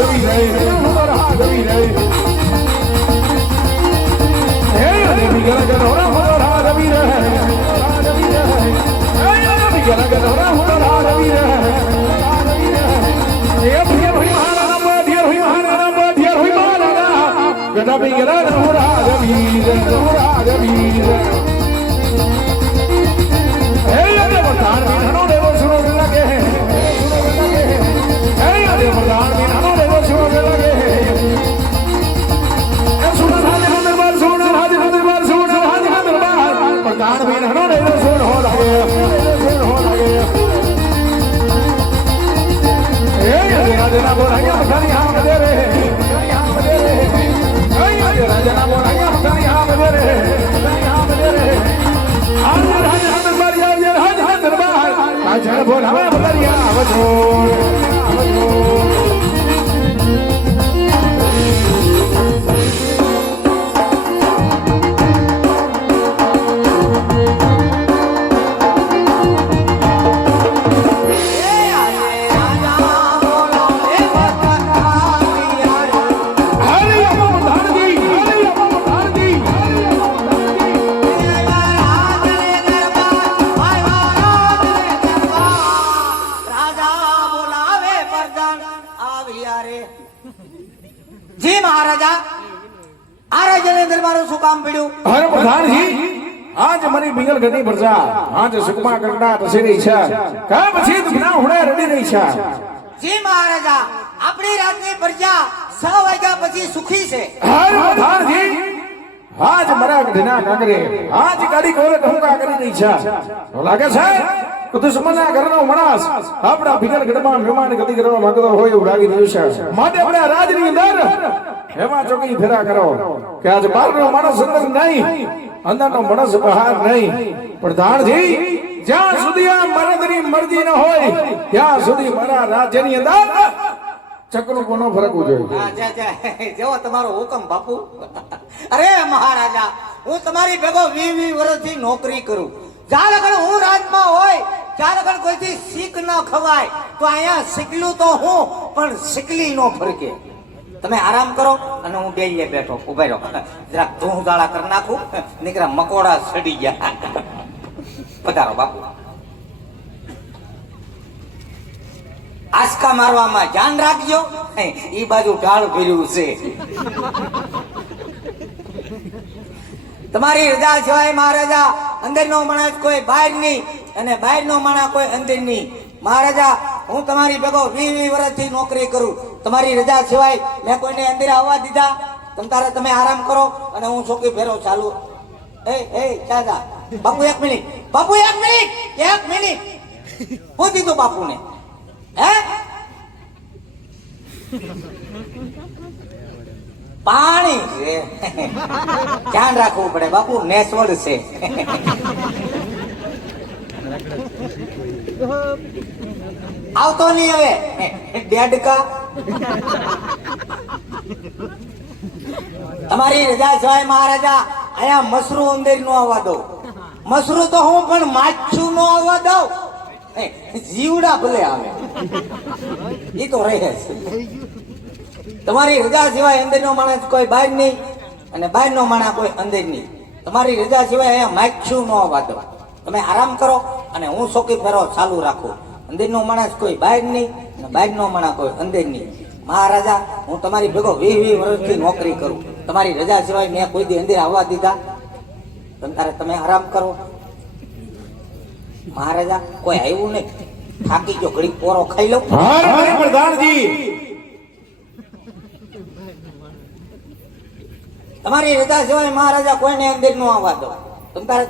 રવી રહે રવી રહે હે દેવી ગર ગર હોરા રવી રહે રવી રહે હે દેવી ગર ગર હોરા રવી રહે એ ભિયર હોઈ મારા નામ ધીર હોઈ મારા નામ ધીર હોઈ મારા નામ ગઢાબી ગર હોરા રવી રહે હે દેવ તાર વિનાનો દેવ સુનો લાગે હે દેવ તાર વિનાનો દેવ સુનો લાગે એ સુનો રાજ દરબાર સુનો રાજ દરબાર સુનો રાજ દરબાર પ્રધાન વિનાનો દેવ સુનો લાગે હે રાજના બોલાયા મથારી હા મદે રે હે રાજના બોલાયા મથારી હા મદે રે હા મદે રે જળ બોલાવે બદરિયા આવજો आज मरी बिगल गनी प्रजा आज सुकमा कंडा तसेरी छा का પછી દુખના હુણે રડી રહી છે જી મહારાજા આપણી રાજની પ્રજા 6 વાગ્યા પછી સુખી છે હર પ્રધાનજી આજ મરા ગઢના કાંગરે આજ ગાડી કોરે ઢોકા કરી રહી છે તો લાગે છે કે દુશ્મનના ઘરનો માણસ આપણા બિગલ ગઢમાં મહેમાન ગતિ કરવા માંગતો હોય એવું લાગી રહ્યું છે માટે આપણા રાજની અંદર હેવા ચોકી ફેરા કરો કે આજ બહારનો માણસ અંદર નહીં અંદરનો માણસ બહાર નહીં પ્રધાનજી જ્યાં સુધી આ મરદની મરજી ન હોય ત્યાં સુધી મારા રાજ્યની અંદર ચક્રુ કોનો ફરકવું જોઈએ જેવો તમારો હુકમ બાપુ અરે મહારાજા હું તમારી ભેગો 20 વર્ષથી નોકરી કરું જ્યાં લગન હું રાજમાં હોય ત્યાં લગન કોઈથી શીખ ન ખવાય તો અહીંયા શીખલું તો હું પણ શીખલી નો ફરકે તમે આરામ કરો અને હું બેહીએ બેઠો ઉભા રહો જરાક ધૂં દાળા કરી નાખું નીકળા મકોડા સડી ગયા પધારો બાપુ આસકા મારવામાં ધ્યાન રાખજો ઈ બાજુ ઢાળ ફેર્યું છે તમારી રજા સિવાય મહારાજા અંદરનો માણસ કોઈ બહાર નહીં અને બહારનો માણસ કોઈ અંદર નહીં મહારાજા હું તમારી ભેગો 20 વર્ષથી નોકરી કરું તમારી રજા સિવાય મેં કોઈને અંદર આવવા દીધા તમે આરામ કરો અને હું ચોકી ફેરો ચાલુ એ ચાચા બાપુ 1 મિનિટ બાપુ 1 મિનિટ હું દીધું બાપુને હે પાણી છે ધ્યાન રાખવું પડે બાપુ નેસવડ છે આવતો નહીં હવે ડેડકા તમારી રજા સિવાય મહારાજા અહીંયા મસરૂ અંદર નો આવવા દો મસરૂ તો હું પણ માછું નો આવવા દઉં જીવડા ભલે આવે એ તો રહે છે તમારી રજા સિવાય અંદર નો માણસ કોઈ બહાર નહીં અને બહાર નો માણસ કોઈ અંદર નહીં તમારી રજા સિવાય અહીંયા માછું નો આવવા દો તમે આરામ કરો અને હું ચોકી ફેરો ચાલુ રાખું અંદર નો માણસ કોઈ બહાર નહીં અને બહાર નો માણસ કોઈ અંદર નહીં મહારાજા હું તમારી ભેગો 20 વર્ષથી નોકરી કરું તમારી રજા સિવાય મેં કોઈ દી અંદર આવવા દીધા તમે આરામ કરો મહારાજા કોઈ આવ્યું નહીં થાકી જો ઘડી પોરો ખાઈ લો પ્રધાનજી તમારી રજા સિવાય મહારાજા કોઈને અંદર નો આવવા દો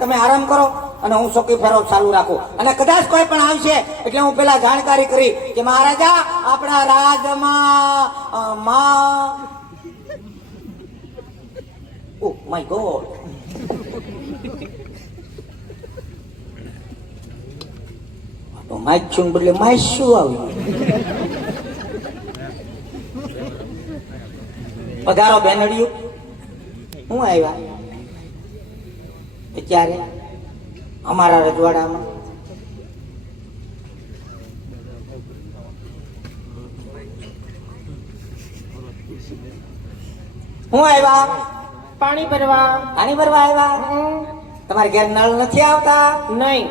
તમે આરામ કરો અને હું ચોકી ફેરો ચાલુ રાખું અને કદાચ કોઈ પણ આવશે એટલે હું પેલા જાણકારી કરી કે મહારાજા આપણા રાજમાં ઓ માય ગોડ તો માછું બદલે માછું આવ્યું પધારો બેનડિયું હું આવ્યા અત્યારે અમારા રજવાડામાં હું આવ્યા પાણી ભરવા. પાણી ભરવા આવ્યા તમારે ઘેર નળ નથી આવતા નહીં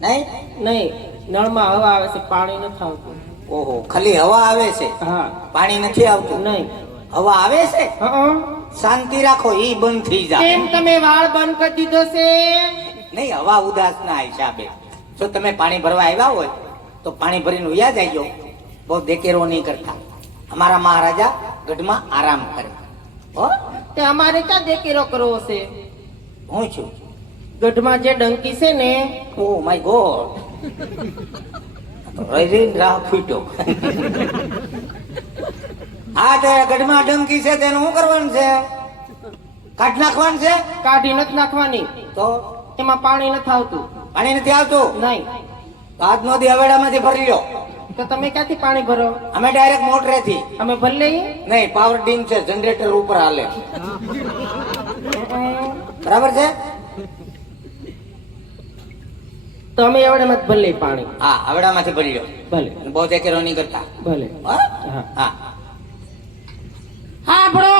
નહીં નહીં, નળમાં હવા આવે છે, પાણી નથી આવતું. ઓહો ખાલી હવા આવે છે હા. પાણી નથી આવતું નહીં. હવા આવે છે હં. શાંતિ રાખો ઈ બંધ થઈ જાય કેમ તમે વાળ બંધ કરી દીધો છે? નહીં હવા ઉદાસ ના હિસાબે જો તમે પાણી ભરવા આવ્યા હોય તો પાણી ભરીને ઉયા જાયજો બહુ દેકેરો નહીં કરતા અમારા મહારાજા ગઢમાં આરામ કરે હો તે અમારે ક્યાં દેકેરો કરવો છે? હું છું ગઢમાં જે ડંકી છે ને, ઓ માય ગોડ રહી રાહ ફૂટ્યો હા તે ગઢમાં ડંકી છે તેનું શું કરવાનું છે કાઢ નાખવાનું છે કાઢી નથી નાખવાની, તો એમાં પાણી નથી આવતું. પાણી નથી આવતું નહીં. તો આજનો દી હવેડામાંથી ભરી લ્યો તો તમે ક્યાંથી પાણી ભરો? અમે ડાયરેક્ટ મોટરેથી અમે ભરી લઈએ. નહીં પાવર ડીમ છે જનરેટર ઉપર હાલે બરાબર છે તો અમે એવડામાં જ ભરી લઈએ પાણી. હા હવેડામાંથી ભરી લ્યો ભલે અને બહુ દેકેરો નહીં કરતા ભલે. હા હા. હા સાંભળો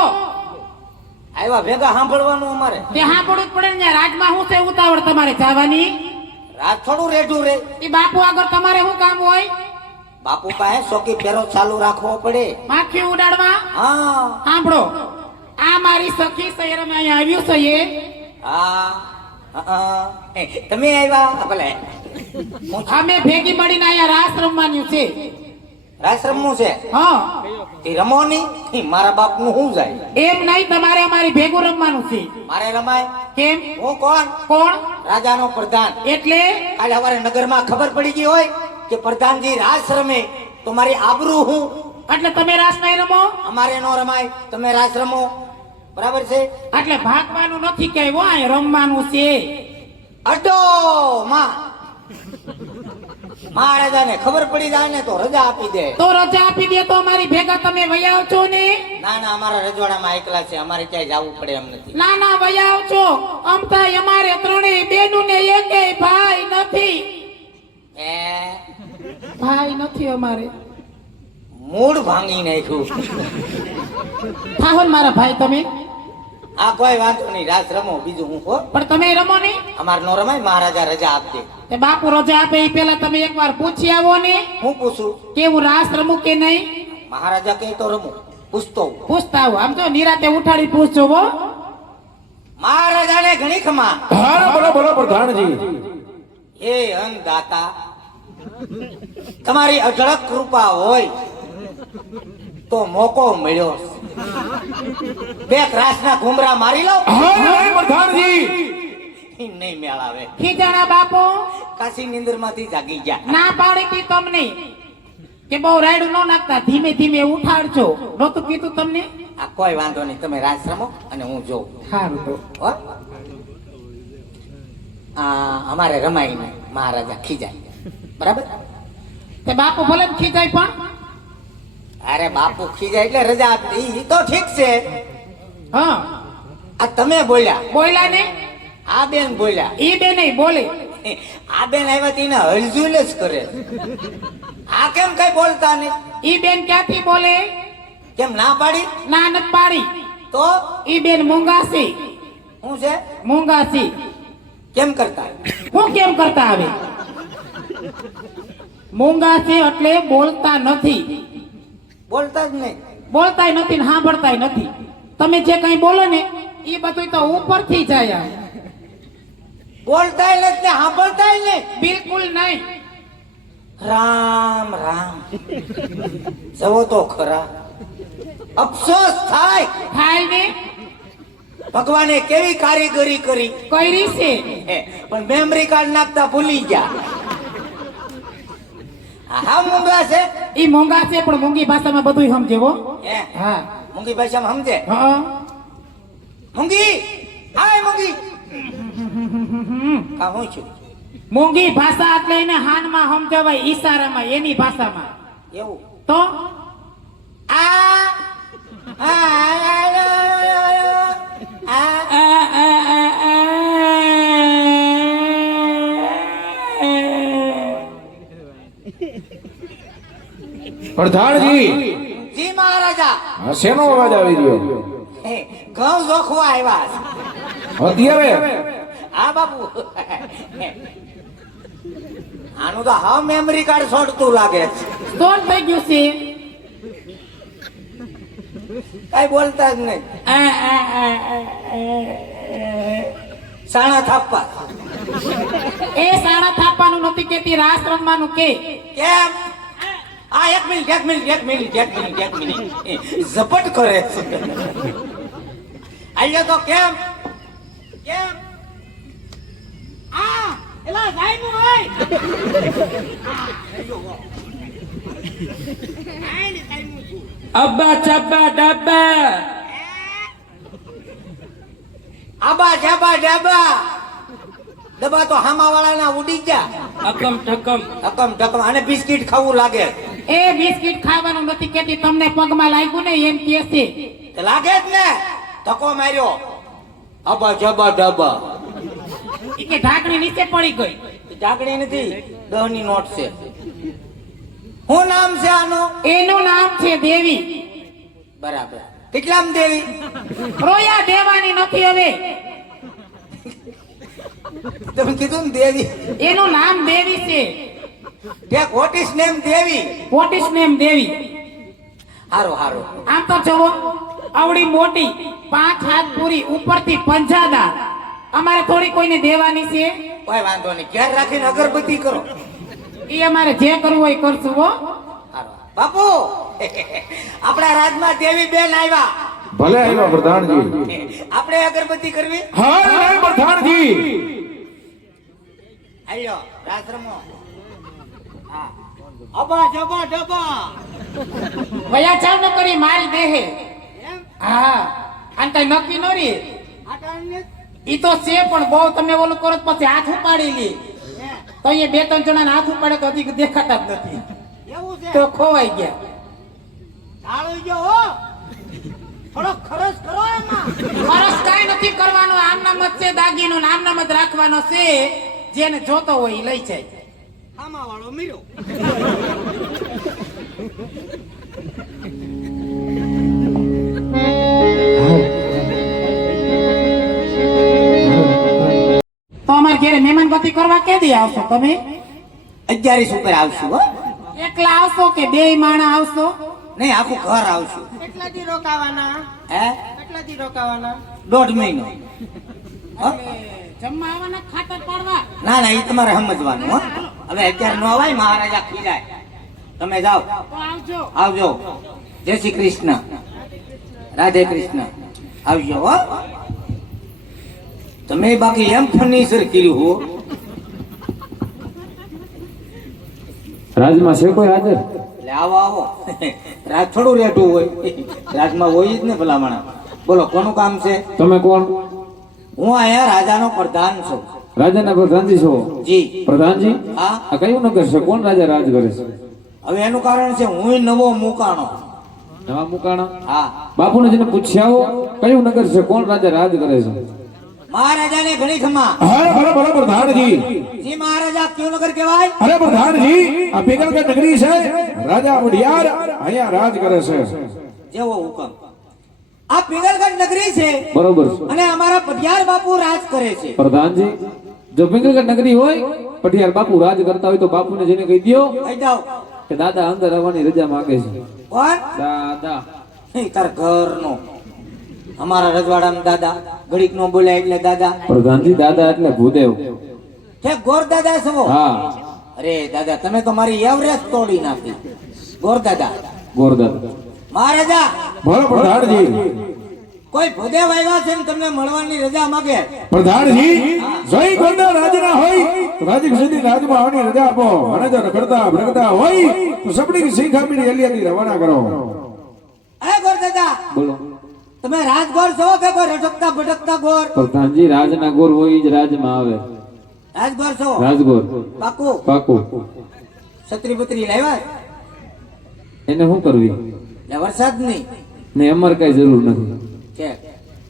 આવ્યા ભેગા સાંભળવાનું અમારે તે સાંભળવું જ પડે ને રાજમાં શું છે ઉતાવળ તમારે જવાની રાત થોડું રેઢું રે એ બાપુ આગળ તમારે શું કામ હોય બાપુ પાસે ચોકી ફેરો ચાલુ રાખવો પડે માખી ઉડાડવા હા સાંભળો આ મારી સખી શહેર અમે અહીંયા આવ્યું છે એ હા તમે આવ્યા ભલે અમે ભેગી મળીને અહીંયા રાસ રમવાનું છે રાસ રમવું છે હા તે રમો નહીં મારા બાપ નું શું જાય એમ નહીં તમારે અમારી ભેગું રમવાનું છે મારે રમાય કેમ હું કોણ કોણ રાજાનો પ્રધાન એટલે કાલે સવારે નગરમાં ખબર પડી ગઈ હોય કે પ્રધાનજી રાસ રમે તો મારી આબરૂ હું એટલે તમે રાસ નહીં રમો અમારે નો રમાય તમે રાસ રમો બરાબર છે એટલે ભાગવાનું નથી કે અહીંયા રમવાનું છે અડો માં મહારાજાને ખબર પડી જાય ને તો રજા આપી દે તો રજા આપી દે તો અમારી ભેગા તમે વયા આવજો ને ના ના અમારા રજવાડામાં એકલા છે અમારે ક્યાંય જવું પડે એમ નથી ના ના વયા આવજો અમતા અમારે ત્રણેય બેનું ને એકેય ભાઈ નથી એ ભાઈ નથી અમારે મૂળ ભાંગી નાખ્યું થાહો ને મારા ભાઈ તમે આ કોઈ વાંધો નહીં રાસ રમો બીજું હું હો પણ તમે રમો ને અમાર નો રમાય મહારાજા રજા આપજે તે બાપુ રજા આપે એ પેલા તમે એકવાર પૂછી આવો ને હું પૂછું કે હું રાસ રમું કે નહીં મહારાજા કહે તો રમું પૂછતો હું. પૂછતા આવો આમ તો નિરાતે ઉઠાડી પૂછજો હો મહારાજાને ઘણી ખમા હા બોલો બોલો પ્રધાનજી હે અન્નદાતા તમારી અઢળક કૃપા હોય તો મોકો મળ્યો બે ક્રાસના ઘુમરા મારી લો હા પ્રધાનજી નહીં મેળ આવે ખીજાણા બાપુ કાશી નીંદર માંથી જાગી ગયા ના પાડી તી તમને કે બહુ રાયડું ન નાખતા ધીમે ધીમે ઉઠાડજો નહોતું કીધું તમને આ કોઈ વાંધો નહીં તમે રાસ રમો અને હું જોઉં સારું તો હો અમારે રમાય નહીં મહારાજા ખીજાય બરાબર તે બાપુ ભલે ને ખીજાય પણ અરે બાપુ ખીજાય એટલે રજા આપી ઈ તો ઠીક છે હા આ તમે બોલ્યા બોલ્યા ને આ બેન બોલ્યા ઈ બે નહીં બોલે આ બેન આવ્યા તેને હલઝુલ જ કરે આ કેમ કઈ બોલતા નહીં ઈ બેન ક્યાંથી બોલે કેમ ના પાડી ના નથી પાડી તો ઈ બેન મૂંગાસી શું છે મૂંગાસી કેમ કરતા હું કેમ કરતા આવે મૂંગાસી એટલે બોલતા નથી બોલતા જ નહીં બોલતાય નથી ને સાંભળતાય નથી તમે જે કઈ બોલો ને એ બધું તો ઉપરથી જાય આ. બોલતા નથી ને સાંભળતા નહીં બિલકુલ નહીં રામ રામ જવો તો ખરા અફસોસ થાય થાય ને ભગવાને કેવી કારીગરી કરી કઈ છે પણ મેમરી કાર્ડ નાખતા ભૂલી ગયા હા મૂંગા છે ઈ મોંઘા છે પણ મોંઘી ભાષામાં બધું સમજેવો હે હા મૂંગી ભાષામાં સમજે હા મૂંગી હાય મૂંગી હા હું છું મોંઘી ભાષા એટલે એને હાનમાં સમજાવાય ઈશારામાં એની ભાષામાં એવું તો આ પ્રધાનજી જી મહારાજ મહારાજા હા, શેનો અવાજ આવી રહ્યો ઘઉં જોખવા આવ્યા છે. અત્યારે હા બાપુ આનું તો હા મેમરી કાર્ડ છોડતું લાગે છે. સ્ટોન થઈ ગયું છે. કઈ બોલતા જ નહીં. સાણા થાપા એ સાડા થાપવાનું નથી કેતી, રાસ રમવાનું કે. કેમ આ એક મિનિટ ઝપટ કરે છે. આલ્યો તો કેમ કેમ આ એલા જાયનું હોય. અબ્બા ચબ્બા ડબ્બા. આબા જાબા ડાબા દબા તો હામા વાળાના ઉડી ગયા. અકમ ઠકમ. ધકમ ધકમ આને બિસ્કિટ ખાવું લાગે. એ બિસ્કિટ ખાવાનું નથી કેતી, તમને પગમાં લાગ્યું ને એમ કે છે. તે લાગે જ ને ધક્કો માર્યો. આબા જાબા ડાબા ઈ કે ઢાંકણી નીચે પડી ગઈ. જાગડી નથી 10 ની નોટ છે. શું નામ છે આનું? એનું નામ છે દેવી. બરાબર. કેટલામ દેવી? રોયા દેવાની નથી હવે. તમે કીધું ને દેવી. એનું નામ દેવી છે. કે what is name Devi? What is name Devi. હારો હારો. આમ તો જુઓ, આવડી મોટી 5 હાથ પૂરી ઉપરથી પંજાદાર. અમારે થોડી કોઈને દેવાની છે. કોઈ વાંધો નહીં, ઘેર રાખીને અગરબત્તી કરો. એ અમારે જે કરવું હોય કરશું હો. હારો. બાપુ આપણા રાજમાં દેવી બેન આવ્યા. ભલે આવ્યા પ્રધાનજી. આપણે અગરબત્તી કરવી. હા નહીં પ્રધાનજી. આલ્યો રાસ રમો. હા અબા જબા ડબા. વયા ચાલ ન કરી મારી દેહે. હા અને કઈ નક્કી ન રે. ઈ તો છે પણ બહુ તમે ઓલું કરો તો પછી હાથ ઉપાડી લે. તો એ 2-3 જણાને હાથ ઉપાડે તો હજી દેખાતા જ નથી. એવું છે. તો ખોવાઈ ગયા. ઢાળી ગયો હો. થોડો ખર્ચ કરો એમાં. ખરસ કાંઈ નથી કરવાનો, આમ નામ જ છે દાગીનો, આમ નામ જ રાખવાનો છે. જેને જોતો હોય ઈ લઈ જાય. આમાં વાળો મીરો. તો અમારે ઘરે મહેમાન ગતિ કરવા કે દી આવશો તમે? 11 ઉપર આવશું હો. એકલા આવશો કે 2 માણા આવશો? નહીં આખું ઘર આવશું. કેટલા દી રોકાવાના? હે કેટલા દી રોકાવાના? 1.5 મહિનો. હો? જમવા આવવાના ખાતર પાડવા? ના ના એ તમારે સમજવાનું હો. હવે અત્યારે નો અવાય, મહારાજા ખીજાય. તમે જાઓ. તો આવજો. આવજો. જય શ્રી કૃષ્ણ. રાધે કૃષ્ણ. આવજો હો. તમે બાકી એમ ફર્નિચર કર્યું હો. રાજમાં છે કોઈ હાજર? એટલે આવો આવો. રાજ થોડું રેઠું હોય. રાજમાં હોય જ ને ભલામણા. બોલો કોનું કામ છે? તમે કોણ? હું અહીંયા રાજાનો પ્રધાન છું. રાજાના પ્રધાનજી છો? જી. પ્રધાનજી હા. આ કયું નગર છે? કોણ રાજા રાજ કરે છે? હવે એનું કારણ છે હું નવો મુકાણો. નવા મુકાણા? હા. બાપુને જેને પૂછ્યા કયું નગર છે? કોણ રાજા રાજ કરે છે? મહારાજાને ઘણી ખમા. હા ભલે ભલે પ્રધાનજી. જી મહારાજા કયું નગર કહેવાય? અરે પ્રધાનજી આ પિંગલગઢ નગરી છે, રાજા વડિયાર અહીંયા રાજ કરે છે. જેવો હુકમ. આ પિંગલગઢ નગરી છે બરોબર છે અને અમારા પટિયાર બાપુ રાજ કરે છે. પ્રધાનજી. જો પિંગલગઢ નગરી હોય, પટિયાર બાપુ રાજ કરતા હોય તો બાપુને જઈને કહી દો કહી જાઓ. કે દાદા અંદર આવવાની રજા માંગે છે. કોણ? દાદા તાર ઘરનો. અમારા રજવાડામાં દાદા ઘડીક નો બોલ્યા એટલે દાદા. પ્રધાનજી દાદા એટલે ભૂદેવ. કે ગોર દાદા છો? હા અરે દાદા તમે તો મારી એવરેસ્ટ તોડી નાખી. ગોર દાદા. ગોરદાદા. મહારાજા બોલો પ્રધાનજી. કોઈ ભદેવ આવ્યા છે ને તમને મળવાની રજા માંગે. પ્રધાનજી જય ગોરદા રાજના હોય તો રાજી સુધી રાજમાં આવવાની રજા આપો, અને જો રખડતા ભટકતા હોય તો સબડી સિંહ ખામીની એલિયાથી રવાના કરો. એ ગોર દાદા બોલો તમે રાજગોર છો કે કોઈ રટકતા ભટકતા ગોર? પ્રધાનજી રાજના ગોર હોય ઈ જ રાજમાં આવે. રાજગોર છો? રાજગોર પાકું? પાકું. છત્રી બત્રી લાવ્યા? એને શું કરવી? ને વરસાદ નહીં ને અમારે કઈ જરૂર નથી. છે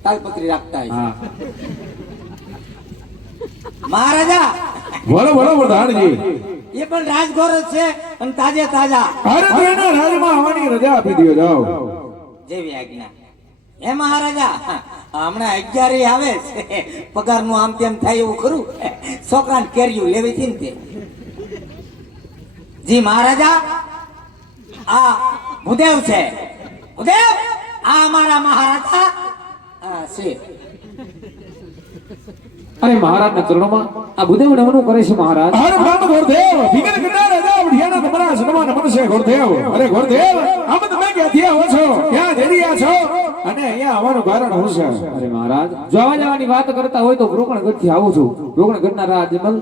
તાલપત્રી રાખતા હશે. હા મહારાજા બોલો બોલો પ્રધાનજી. એ પણ રાજગોર જ છે અને તાજે તાજા. અરે તો એના રાજમાં આવવાની રજા આપી દો. જાઓ જેવી આજ્ઞા. હે મહારાજા, હમણાં 11 આવે છે, પગારનું આમ તેમ થાય એવું ખરું? છોકરાને કેર્યું લેવી હતી ને તે. જી મહારાજા, આ ભૂદેવ છે. ભૂદેવ, આ અમારા મહારાજા છે. અરે મહારાજના ચરણોમાં આ ભૂદેવ નમનું કરે છે મહારાજ. હર બ્રહ્મ ઘોરદેવ વિઘ્ન કરનાર રાજા ઉઠિયાના તમારા સન્માન મનસે ઘોરદેવ. અરે ઘોરદેવ, આમ તમે ક્યાંથી આવો છો, ક્યાં જઈ રહ્યા છો, અને અહીંયા આવવાનું કારણ શું છે? અરે મહારાજ, જો આવવા જવાની વાત કરતા હોય તો રોકણગઢથી આવું છું. રોકણગઢના રાજ જમલ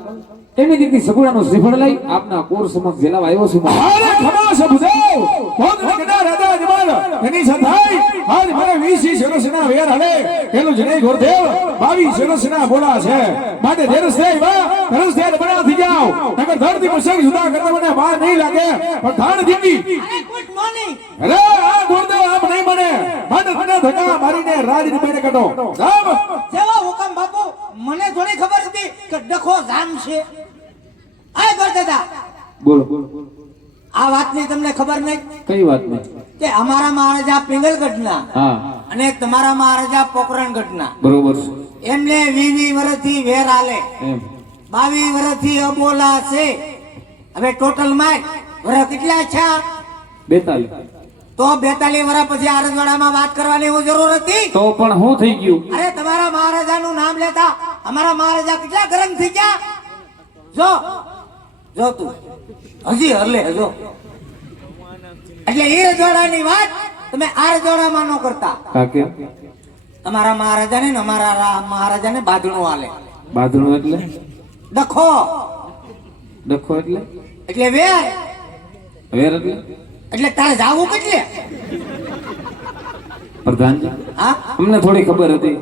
એમની દીકરી સગુણાનું શ્રીફળ લઈ આપના કોર સમક્ષ જેલાવા આવ્યો છું મહારાજ. અરે ખમા છે ભૂદેવ, ભોગને કડા રાજા જમાલ એની સધાઈ આજ મારે 20 વર્ષના વેર હલે પેલું જ નહીં ઘોરદેવ, 22 વર્ષના બોલા છે. માટે ધેરસ થઈ વા ધરસ ધ્યાન બના થઈ જાઓ, નકર ધરતી પર સંગ જુદા કરતા મને બહાર નહીં લાગે. પણ ધાણ દીકી અરે ગુડ મોર્નિંગ. અરે આ ઘોરદેવ આમ નહીં બને. માટે તને ધક્કા મારીને રાજની બેને કાઢો. જામ જેવો હુકમ બાપુ. મને થોડી ખબર હતી કે ડખો જામ છે. આ ગોરદાદા, બોલો. આ વાતની તમને ખબર નહીં કઈ વાત નહીં? કે અમારા મહારાજા પિંગલગઢના હા અને તમારા મહારાજા પોકરણગઢના બરોબર છે. એમને 20 વર્ષથી વેર આલે, એમ 22 વર્ષથી અબોલા છે. હવે ટોટલ માં વર્ષ કેટલા છે? 42. તો 42 વર્ષ પછી આ રજવાડામાં વાત કરવાની એવું જરૂર હતી? તો પણ શું થઈ ગયું? અરે તમારા મહારાજાનું નામ લેતા અમારા મહારાજા કેટલા ગરમ થઈ ગયા. જો જો તું હજી હલે જો. એટલે એ રજવાડાની વાત તમે આ રજવાડામાં ન કરતા. કાકે તમારા મહારાજાને ને અમારા મહારાજાને બાંધણું આલે. બાંધણું એટલે? ડખો ડખો એટલે? એટલે વેર. વેર એટલે? એટલે તારે જાવું કેટલે? પ્રધાનજી, હા, અમને થોડી ખબર હતી.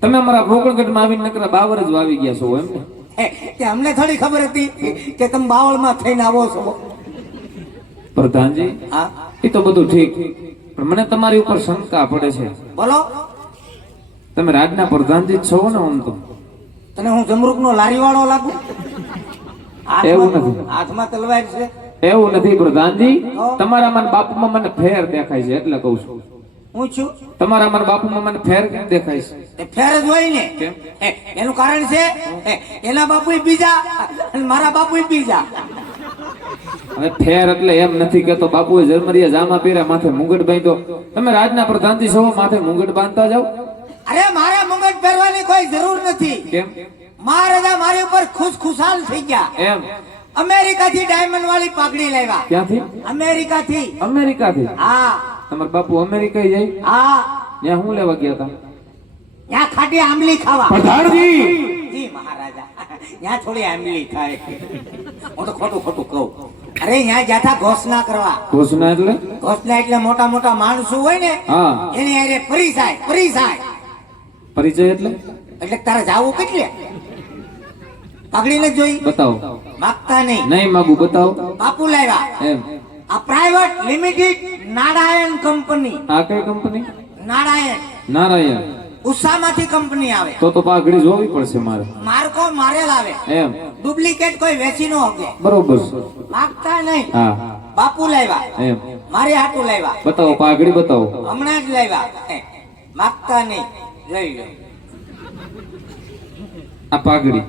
તમે અમારા રોકણગઢમાં આવીને નકરા બાવર જ વાવી ગયા છો એમ ને? કે અમને થોડી ખબર હતી કે તમે બાવળમાં થઈને આવો છો. પ્રધાનજી, હા, એ તો બધું ઠીક, પણ મને તમારી ઉપર શંકા પડે છે. બોલો. તમે રાજના પ્રધાનજી જ છો ને? આમ તો તને હું જમરૂકનો લારીવાળો લાગુ? એવું નથી. હાથમાં તલવાર છે. એવું નથી પ્રધાનજી, તમારામાં ને બાપુમાં મને ફેર દેખાય છે એટલે કહું છું. હું છું તમારામાં ને બાપુમાં મને ફેર કેમ દેખાય છે? એ ફેર જ હોય ને. કેમ? એનું કારણ છે એના બાપુ બીજા અને મારા બાપુ બીજા. હવે ફેર એટલે એમ નથી કેતો બાપુએ જર્મરીએ જામા પહેર્યા, માથે મુંગટ બાંધ્યો. તમે રાજના પ્રધાનજી છો, માથે મુંગટ બાંધતા જાઓ. અરે મારે મુંગટ પહેરવાની કોઈ જરૂર નથી. કેમ? મહારાજા મારી ઉપર ખુશાલ થઈ ગયા. એમ? અમેરિકાથી ડાયમંડ વાળી પાઘડી લાવ્યા. ક્યાંથી? અમેરિકાથી. અમેરિકાથી? હા તમારા બાપુ અમેરિકા જાય? હા, ત્યાં હું લેવા ગયા હતા? ત્યાં ખાટી આંબલી ખાવા. પ્રધાનજી જી મહારાજા, ત્યાં થોડી આંબલી થાય. હું તો ખોટું કહું. અરે ત્યાં જાતા ઘોષણા કરવા. ઘોષણા એટલે? ઘોષણા એટલે મોટા મોટા માણસો હોય ને હા. એની હારે પરિચય. પરિચય એટલે? એટલે તારે જાવું કેટલે? પાઘડીને જોઈ બતાવો. માગતા નહીં. નહીં માગું, બતાવો. બાપુ લાવ્યા. એમ? આ પ્રાઇવેટ લિમિટેડ નારાયણ કંપની. આ કઈ કંપની? નારાયણ નારાયણ. ઉષામાંથી કંપની આવે. તો પાઘડી જોવી પડશે મારે. માર્કો મારેલ આવે. એમ? ડુપ્લિકેટ કોઈ વેચી ન શકે. બરોબર છે. માગતા નહીં. હા. બાપુ લાવ્યા. એમ? મારી હાટું લાવ્યા. બતાવો પાઘડી, બતાવો. હમણાં જ લાવ્યા. માગતા નહીં. લઈ લો. આ પાઘડી?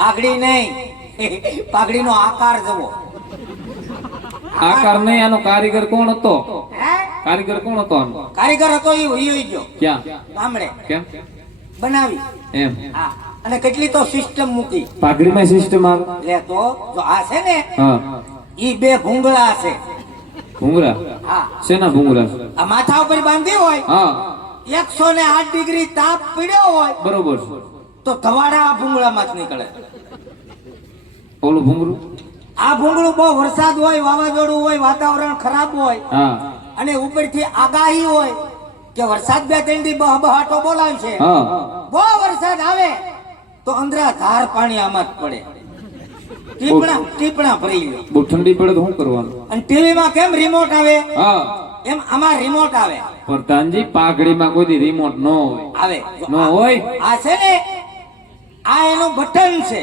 પાઘડી નહીં, પાઘડીનો આકાર જવો. આકાર નહીં, આનો કારીગર કોણ હતો? હે? કારીગર કોણ હતો આનો? કારીગર હતો એ હોઈ ગયો ક્યાં? ગામડે. કેમ? બનાવી. એમ? હા, અને કેટલી તો સિસ્ટમ મૂકી. પાઘડીમાં સિસ્ટમ આવે? લે તો જો આ છે ને હા. ઈ 2 ભૂંગળા છે. ભૂંગરા? હા, શેના ભૂંગરા? આ માથા ઉપર બાંધી હોય, હા. 108 ડિગ્રી તાપ પીડ્યો હોય બરોબર છે. તો ધવાડા આ ભૂંગળામાં જ નીકળે. ઓલું ભૂંગરું? આ ભૂંગળું બહુ વરસાદ હોય, વાવાઝોડું હોય, વાતાવરણ ખરાબ હોય હા. અને ઉપરથી આગાહી હોય કે વરસાદ 2-3 દી બહાટો બોલાવશે. હા. બહુ વરસાદ આવે તો અંદરા ધાર પાણી આમાં જ પડે. ટીપણા ભરી લે. બહુ ઠંડી પડે તો શું કરવાનું? અને ટીવી માં કેમ રિમોટ આવે હા. એમ આમાં રિમોટ આવે. પ્રધાનજી, પાઘડીમાં કોઈ દી રિમોટ ન હોય. આવે ન હોય? આ છે ને, આ એનું બટન છે.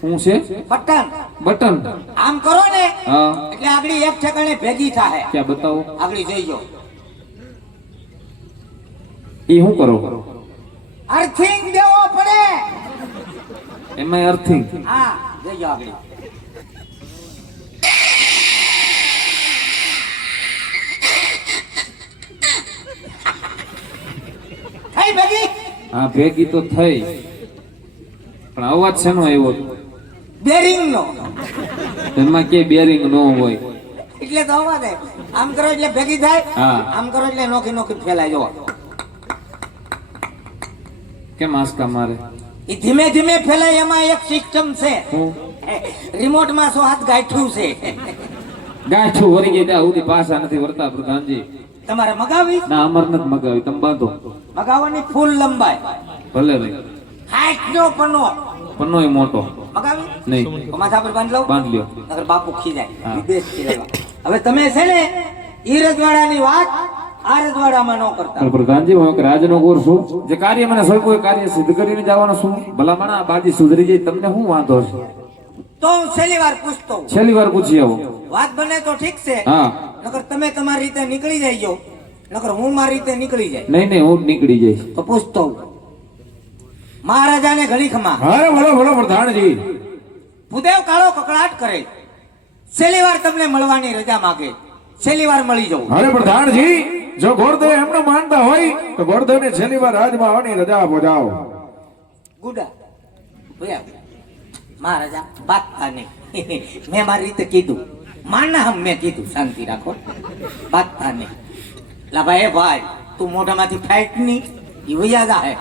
શું છે? બટન. બટન? આમ કરો ને હા. એટલે આગળ એક ઠેકાણે ભેગી થાય. ક્યાં? બતાવો. આગળ જોઈજો. એ શું કરો અર્થિંગ દેવો પડે. એમાં અર્થિંગ હા જજો આગળ. થઈ ભગી હા ભેગી તો થઈ પણ અવાજ શેનો આવ્યો બેરિંગ નો, એમાં કે બેરિંગ ન હોય એટલે તો અવાજ આવે. આમ કરો એટલે ભેગી થાય, હા. આમ કરો એટલે નોખી નોખી ફેલાય. જો કેમ આસકા મારે એ ધીમે ધીમે ફેલાય. એમાં એક સિસ્ટમ છે, હું રિમોટ માં શું હાથ ગાંઠ્યું છે. ગાંઠું વરી ગઈ ત્યાં સુધી પાછા નથી વરતા પ્રધાનજી. તમારે મગાવી? ના અમર નથી મગાવી, તમે બાંધો મગાવવાની ફૂલ લંબાઈ, ભલે ભાઈ 60 નો પન્નો પન્નોય મોટો મગાવી. નહીં તો માથા પર બાંધ લો, બાંધ લ્યો નકર બાપુ ખીજાય. હા. વિદેશથી લાવ્યા. હવે તમે છે ને ઈ રજવાડાની વાત આ રજવાડામાં ન કરતા. પણ પ્રધાનજી હું એક રાજનો ગોર છું, જે કાર્ય મને સોંપ્યું એ કાર્ય સિદ્ધ કરીને જવાનો છું. ભલામણ આ બાજી સુધરી જાય, તમને શું વાંધો છે? તો હું છેલ્લી વાર પૂછતો હું. છેલ્લી વાર પૂછી આવો. વાત બને તો ઠીક છે, હા નકર તમે તમારી રીતે નીકળી જાય, નકર હું મારી રીતે નીકળી જાય. નહીં નહીં હું જ નીકળી જઈશ. તો પૂછતો હું. મહારાજાને ઘડીકમાં અરે બોલો બોલો પ્રધાનજી. ભૂદેવ કાળો કકળાટ કરે. છેલ્લી વાર તમને મળવાની રજા માંગે, છેલ્લી વાર મળી જવું. અરે પ્રધાનજી, જો ગોરદેવ એમને માનતા હોય તો ગોરદેવને છેલ્લી વાર રાજમાં આવવાની રજા આપો જાઓ. ગુડા ભૂયા મહારાજા બાતતા નહીં. મેં મારી રીતે કીધું, માના હમ મેં કીધું શાંતિ રાખો, બાતતા નહીં. લા ભાઈ ભાઈ તું મોઢામાંથી ફાઈટ નહીં ઈ વૈયા જા હે.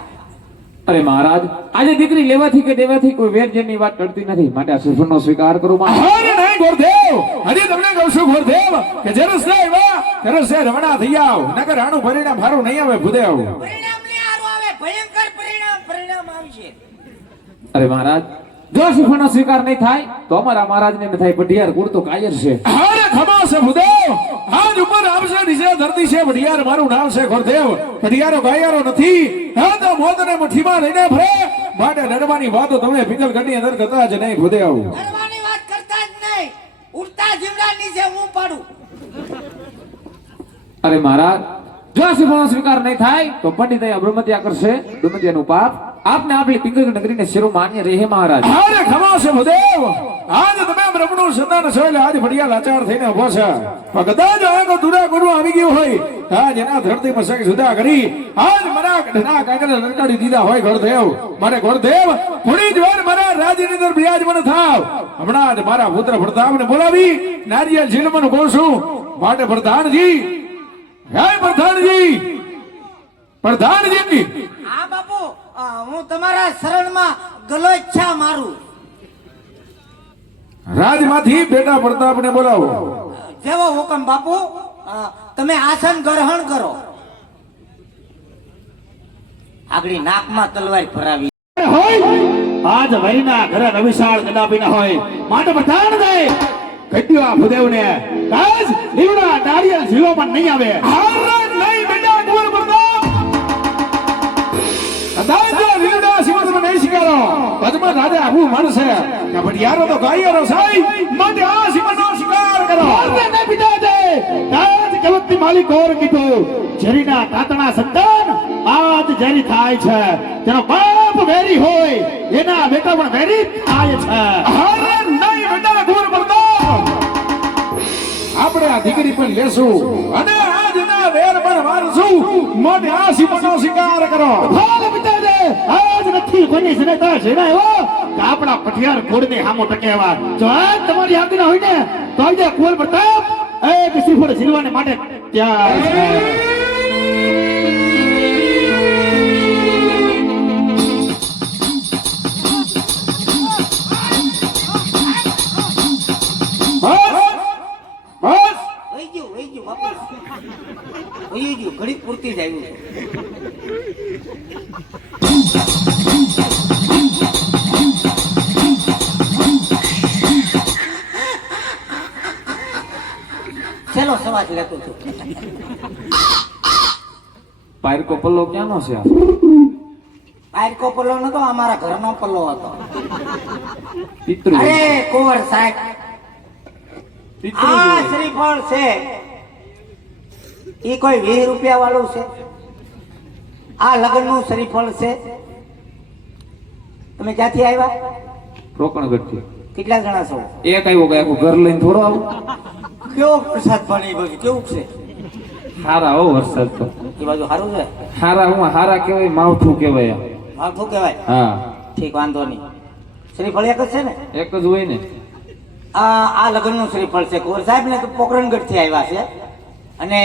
અરે મહારાજ, આજે દીકરી લેવાથી કે દેવાથી કોઈ વેરજેરની વાત કરતી નથી, માટે આ શ્રીફળનો સ્વીકાર કરો મહારાજ. અરે નહીં ગોરદેવ, હજી તમને કહું છું ગોરદેવ કે જરસ ને આવ્યા તરસ છે રમણા થઈ આવ, નકર આનું પરિણામ સારું નહીં આવે ભૂદેવ. પરિણામ ને હારું આવે, ભયંકર પરિણામ આવશે. અરે મહારાજ, જો શ્રીફળનો સ્વીકાર નહીં થાય તો અમારા મહારાજને ન થાય, પઢિયાર કુળ તો કાયર છે. અરે ખમા છે ભૂદેવ, આજ ઉપર આવશે નીચે ધરતી છે ભડિયાર મારું નામ છે ગોરદેવ. ભડિયારો ગાયારો નથી, હા તો મોતને મુઠ્ઠીમાં લઈને ફરે, માટે લડવાની વાતો તમે પિંગલગઢની અંદર કરતા જ નહીં ભૂદેવ. ડરવાની વાત કરતા જ નહીં, ઉડતા જીવડા નીચે હું પાડું. અરે મહારાજ, જો શ્રીફળનો સ્વીકાર નહીં થાય તો પંડિત અહીંયા બ્રહ્મત્યા કરશે, બ્રહ્મત્યાનું પાપ આપને આપણી પિંગલગઢ નગરીને શિરો માન્ય રહે મહારાજ. અરે ખમા છે ભૂદેવ, આજ તમે બ્રહ્મનું સંતાન છો એટલે આજ ભડિયા લાચાર થઈને ઉભો છે. પણ કદાચ આ દુરા ગુરુ આવી ગયું હોય, આજ એના ધરતીમાં શક જુદા કરી આજ મારા ગઢના કાંકરે લટકાડી દીધા હોય ગોરદેવ. મારે ગોરદેવ થોડી જ વાર મારા રાજની અંદર બિરાજમાન થાવ. હમણાં જ મારા પુત્ર પ્રતાપને બોલાવી નારિયેળ ઝીલમાં કહું છું. માટે પ્રધાનજી, હે પ્રધાનજી, પ્રધાનજી, હા બાપુ, હું તમારા શરણમાં ગલોચ્છા મારું. રાજમાંથી બેટા પ્રતાપને બોલાવો. જેવો હુકમ બાપુ. તમે આસન ગ્રહણ કરો. આગળી નાકમાં તલવાર ભરાવી. હોય આજ વૈના ઘરે રવિશાળ ગદાબીના હોય, માટે પ્રધાન દે કટ્યો આ ભૂદેવને આજ લીવડા નારિયેળ ઝીલોમાં નહીં આવે. અરે નહીં બેટા કુંવર પ્રતાપ, કદાચ જો લીલડા સિંહાસન નહીં સ્વીકારો પદ્મા રાજા આવું માનશે કે ભડિયારો તો ગાયરો સાઈ, માટે આ સિંહાસનનો સ્વીકાર કરો. આને ન પિતા દે આજ કલકની માલિક ઓર કીધું, ઝેરીના તાતણા સંતાન આજ ઝેરી થાય છે. તેનો બાપ વેરી હોય એના બેટા પણ વેરી થાય છે. અરે નહીં બેટા કુંવર પ્રતાપ, આપણે આ દીકરી પણ લેશું અને આજના વેર પણ મારશું, માટે આ સિંહાસનનો સ્વીકાર કરો. ભાલ પિતા દે આજ નથી કોઈની જનતા જેના એવો કે આપણા પટિયાર કુળની સામો ટકેવા. જો આજ તમારી આજ્ઞા હોય ને તો આજે કુંવર પ્રતાપ એક શ્રીફળ ઝીલવાને માટે તૈયાર છે. બસ વહી ગયું બાપુ, વહી ગયું. ઘડી પૂરતી જ આવ્યું છે. છેલ્લો સવાજ લેતો છું. પાયરકો પલ્લો ક્યાંનો છે આ? પાયરકો પલ્લો નતો, અમારા ઘરનો પલ્લો હતો. પિતૃ અરે કુંવર સાહેબ, પિતૃ આ જોડે. શ્રીફળ છે એ કોઈ 20 રૂપિયા વાળું છે? આ લગ્નનું શ્રીફળ છે. તમે ક્યાંથી આવ્યા? રોકણગઢથી. કેટલા જણા છો? એક આવ્યો કે આખું ઘર લઈને થોડો આવું. કેવો વરસાદ પાણી બધું કેવું છે? હારા હો વરસાદ તો. એ બાજુ સારું છે? હારા હું હારા કહેવાય માવઠું કહેવાય. માવઠું કહેવાય? હા ઠીક, વાંધો નહીં. શ્રીફળ એક જ છે ને? એક જ હોય ને. આ લગ્નનું શ્રીફળ છે. કુંવર સાહેબ ને તો પોકરણગઢથી આવ્યા છે અને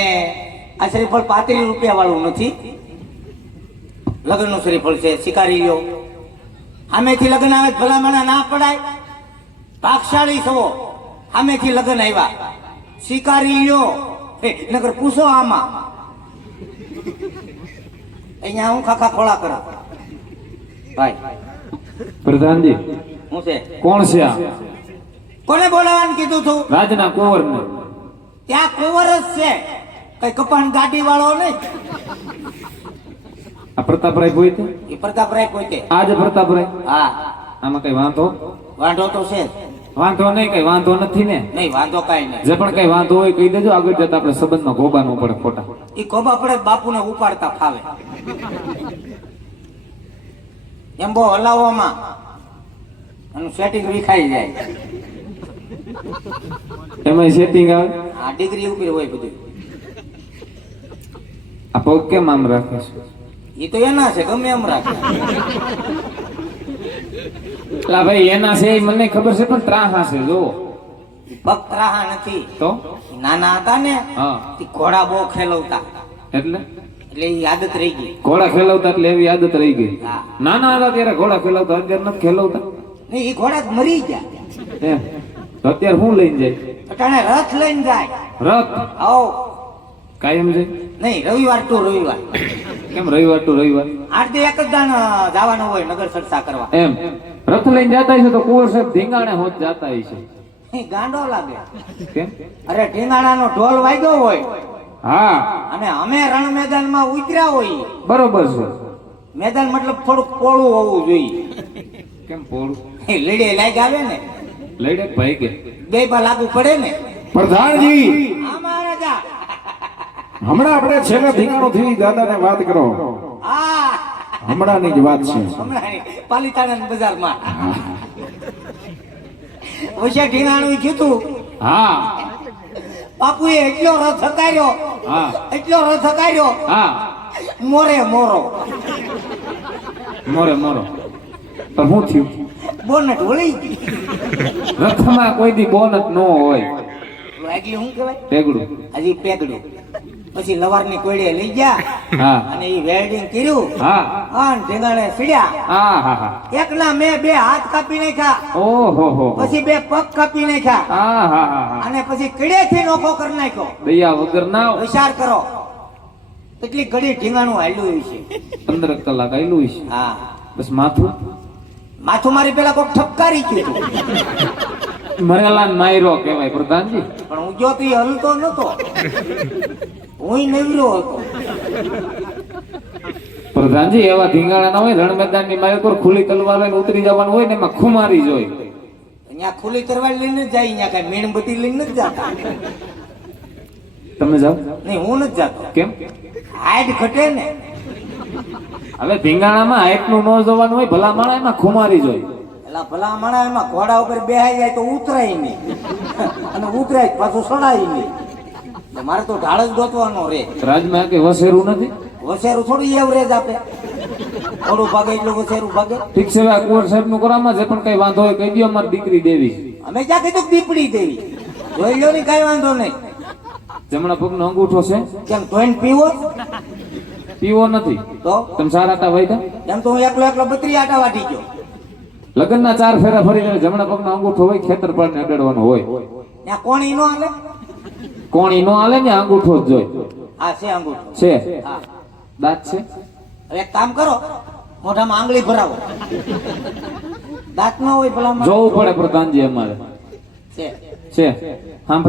આ શ્રીફળ 35 રૂપિયા વાળું નથી. લગ્નનું શ્રીફળ છે. શિકારી લ્યો. આમેથી લગ્ન આવે ભલામણા ના પડાય. ભાગશાળી છો. આમેથી લગ્ન આવ્યા. શિકારી લ્યો. નકર પૂછો આમાં. અહીંયા હું ખાખા ખોળા કરો. ભાઈ પ્રધાનજી હું છે? કોણ છે આ? કોને બોલાવવાનું કીધું તું? રાજના કુંવર ને. ત્યાં કુંવર જ છે, કઈ કપાણ ગાડી વાળો નહીં. આ પ્રતાપરાય કોઈ છે? એ પ્રતાપરાય પોતે. આજે પ્રતાપરાય. હા, આમાં કઈ વાંધો? વાંધો તો છે. વાંધો નહીં, કઈ વાંધો નથી ને. નહીં, વાંધો કાંઈ નહીં. જે પણ કઈ વાંધો હોય કહી દેજો, આગળ જતા આપણે સંબંધમાં ગોબાનું પડે ખોટા. એ કોબા પડે બાપુને ઉપાડતા ફાવે. એમ બહુ હલાવવામાં એનું સેટિંગ વિખાઈ જાય. એમાં સેટિંગ આવે. આ ડિગ્રી ઉપર હોય બધું. આ પગ કેમ આમ રાખે છે? એ તો એના છે, ગમે એમ રાખે. એલા ભાઈ એના છે એ મને ખબર છે, પણ ત્રાહા છે જો. પગ ત્રાહા નથી. તો નાના હતા ને હા તે ઘોડા બહુ ખેલવતા એટલે એટલે એ આદત રહી ગઈ. ઘોડા ખેલવતા એટલે એવી આદત રહી ગઈ. હા. નાના હતા ત્યારે ઘોડા ખેલવતા, અત્યારે નથી ખેલવતા. નહીં, એ ઘોડા મરી ગયા. એમ તો અત્યારે હું લઈને જાય? અટાણે રથ લઈને જાય. રથ આવો. કાયમ છે? નહીં, રવિવાર ટુ રવિવાર. કેમ રવિવાર ટુ રવિવાર? આઠ દી એક જ દાણ જવાનું હોય નગર ચર્ચા કરવા. એમ રથ લઈને જતા હશે તો કુંવર સાહેબ ધીંગાણે હોત જતા હશે. એ ગાંડો લાગે. કેમ? અરે ઢીંગાણાનો ઢોલ વાગ્યો હોય હા અને અમે રણ મેદાનમાં ઉતર્યા હોય. બરોબર છે. મેદાન મતલબ થોડુંક પોળું હોવું જોઈએ. કેમ પોળું? એ લીડે લાગ આવે ને લઈને ભાઈ કે બે પા લાગુ પડે ને. પ્રધાનજી હા મહારાજા. હમણાં આપણે છેલ્લે ધીંગાણો થી દાદાને વાત કરો. હા, હમણાંની જ વાત છે. હમણાં પાલીતાણા બજારમાં વચ્ચે ઢીંગાણું કીધું. હા બાપુએ એટલો રથ હકાર્યો, હા એટલો રથ હકાર્યો, હા મોરે મોરો. મોરે મોરો. પણ શું થયું? બોનટ વળી ગઈ. રથમાં કોઈ દી બોનટ ન હોય. વાગી શું કહેવાય? પેગડું. હજી પેગડું. પછી લવારની કોયડે લઈ ગયા હા અને એ વેલ્ડિંગ કર્યું. હા અને ઢીંગાણે સીડ્યા. હા હા હા એકના મેં બે હાથ કાપી નાખ્યા, ઓહો હો પછી બે પગ કાપી નાખ્યા હા હા હા હા અને પછી કીડેથી નોખો કરી નાખ્યો. દયા વગર ના વિચાર કરો કેટલી ઘડી ઢીંગાણું હાલ્યું છે. 15 કલાક આયલું છે. હા, બસ માથું માથું મારી પેલા કોક ઠપકારી ગયું હતું. મરેલા નાયરો કહેવાય પ્રધાનજી. પણ હું જો તો હલતો નતો, હું નવરો હતો. પ્રધાનજી એવા ધીંગાણા ના હોય રણ મેદાન ની મારે પર ખુલ્લી તલવાર લઈને ઉતરી જવાનું હોય ને એમાં ખુમારી જોઈ. અહીંયા ખુલ્લી તરવાર લઈને જ જાય, અહીંયા કઈ મીણબત્તી લઈને જ જતા. તમે જાઓ? નહીં, હું નથી જતો. કેમ? હાઈટ ઘટે ને. હવે ધીંગાણામાં હાઈટ નું ન જવાનું હોય, ભલા માણા એમાં ખુમારી જોઈ. એટલે ભલા માણા એમાં ઘોડા ઉપર બેહાઈ જાય તો ઉતરાય નહીં અને ઉતરાય પાછું સડાય નહીં. એટલે મારે તો ઢાળ જ ગોતવાનો રે. રાજમાં કે વસેરું નથી? વસેરું થોડું એવરેજ આપે, થોડું ભાગે એટલું વસેરું ભાગે. ઠીક છે હવે કુંવર સાહેબ નું કરવામાં જે પણ કઈ વાંધો હોય કહી દો, અમારી દીકરી દેવી. અમે ક્યાં કીધું કે દીપડી દેવી? જોઈ લો ને, કઈ વાંધો નહીં. જમણા પગનો અંગૂઠો છે? કેમ ધોઈને પીવો? પીવો નથી. તો તમે સારા આટા વાયદા? એમ તો હું એકલો એકલો 32 આટા વાટી ગયો. લગ્નના 4 ફેરા ફરીને જમણા પગનો અંગૂઠો હોય, ખેતર પર ને અડાડવાનો હોય. ત્યાં કોણી નો હાલે? કોણી નો હાલે ને, અંગૂઠો જ જોઈ. હા, છે અંગૂઠો. છે? હા. દાંત છે? હવે એક કામ કરો, મોઢામાં આંગળી ભરાવો. દાંત ન હોય ભલા જોવું પડે પ્રધાનજી અમારે. છે. છે